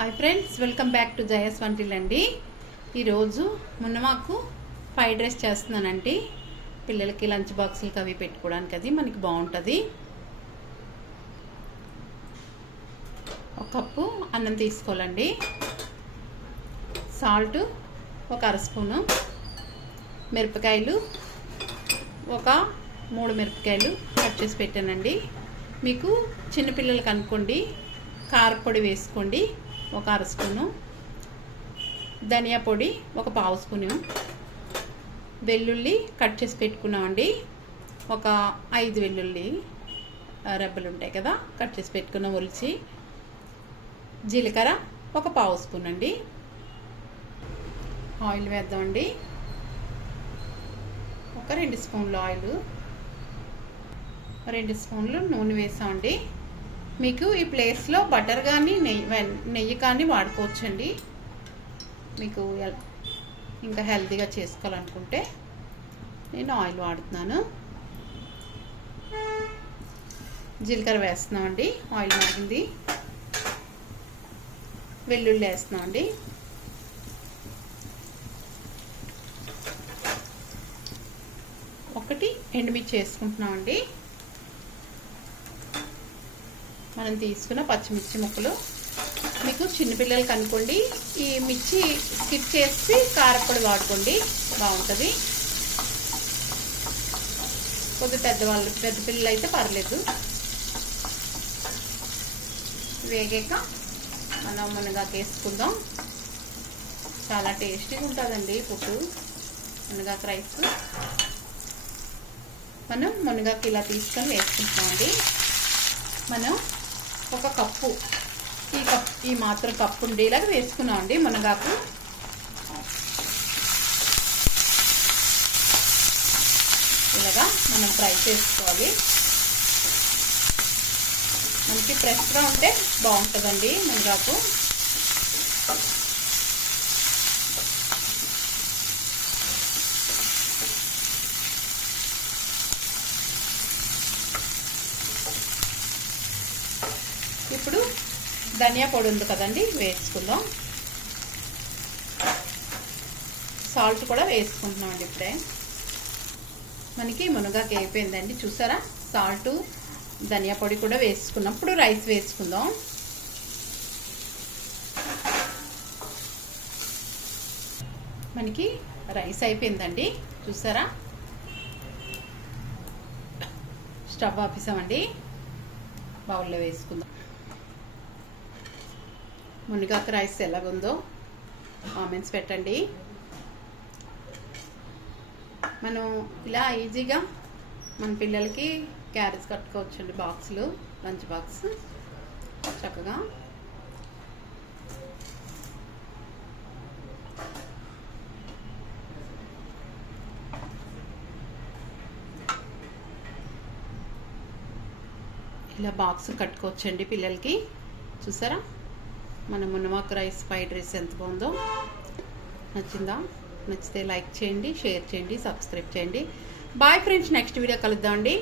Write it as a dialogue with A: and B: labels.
A: Hi friends welcome back to జయస్ వంటిల్ అండి. ఈరోజు మొన్న మాకు ఫ్రైడ్ రైస్ చేస్తున్నానండి. పిల్లలకి లంచ్ బాక్సులకి అవి పెట్టుకోవడానికి అది మనకి బాగుంటుంది. ఒక కప్పు అన్నం తీసుకోవాలండి. సాల్ట్ ఒక అర స్పూను. మిరపకాయలు ఒక మూడు మిరపకాయలు కట్ చేసి పెట్టానండి. మీకు చిన్నపిల్లలకి అనుకోండి కారపొడి వేసుకోండి. ఒక అర స్పూను. ధనియా పొడి ఒక పావు స్పూను. వెల్లుల్లి కట్ చేసి పెట్టుకున్నామండి ఒక ఐదు వెల్లుల్లి రెబ్బలు ఉంటాయి కదా కట్ చేసి పెట్టుకున్న ఒలిచి. జీలకర్ర ఒక పావు స్పూన్ అండి. ఆయిల్ వేద్దామండి ఒక రెండు స్పూన్లు ఆయిల్. రెండు స్పూన్లు నూనె వేసామండి మీకు ఈ ప్లేస్లో బటర్ కానీ నెయ్యి వెన్- నెయ్యి కానీ వాడుకోవచ్చండి. మీకు ఎల్- ఇంకా హెల్తీగా చేసుకోవాలనుకుంటే నేను ఆయిల్ వాడుతున్నాను. జీలకర్ర వేస్తున్నామండి ఆయిల్ మరిగింది. వెల్లుల్లి వేస్తున్నామండి. ఒకటి ఎండుమిర్చి వేసుకుంటున్నామండి. మనం తీసుకున్న పచ్చిమిర్చి ముక్కలు. మీకు చిన్నపిల్లలకి అనుకోండి ఈ మిర్చి స్కిప్ చేసి కారపొడి వాడుకోండి బాగుంటుంది. కొద్ది పెద్దవాళ్ళు పెద్ద పిల్లలు అయితే పర్లేదు. వేగాక మనం మునగాకు వేసుకుందాం చాలా టేస్టీగా ఉంటుందండి పుట్టు మునగాకు రైస్ మనం మునగాకు ఇలా తీసుకొని వేసుకుంటామండి. మనం ఒక కప్పు. ఈ కప్ ఈ మాత్రం కప్పు ఉండేలాగా వేసుకున్నామండి మునగాకు. ఇలాగా మనం ఫ్రై చేసుకోవాలి. మనకి ఫ్రెష్గా ఉంటే బాగుంటుందండి మునగాకు. ఇప్పుడు ధనియా పొడి ఉంది కదండి వేసుకుందాం. సాల్ట్ కూడా వేసుకుంటున్నాం అండి ఇప్పుడే. మనకి మునగాకి అయిపోయిందండి చూసారా? సాల్ట్ ధనియా పొడి కూడా వేసుకున్నాం. ఇప్పుడు రైస్ వేసుకుందాం. మనకి రైస్ అయిపోయిందండి చూసారా? స్టవ్ ఆఫీసామండి బౌల్లో వేసుకుందాం. మునిగాకు రైస్ ఎలాగుందో? కామెంట్స్ పెట్టండి. మనం ఇలా ఈజీగా మన పిల్లలకి క్యారేజ్ కట్టుకోవచ్చండి బాక్సులు లంచ్ బాక్స్. చక్కగా. ఇలా బాక్స్ కట్టుకోవచ్చండి పిల్లలకి. చూసారా? మన మునమాకు రైస్ ఫ్రైడ్ రైస్ ఎంత బాగుందో నచ్చిందా? నచ్చితే లైక్ చేయండి షేర్ చేయండి సబ్స్క్రైబ్ చేయండి. బాయ్ ఫ్రెండ్స్ నెక్స్ట్ వీడియో కలుద్దామండి.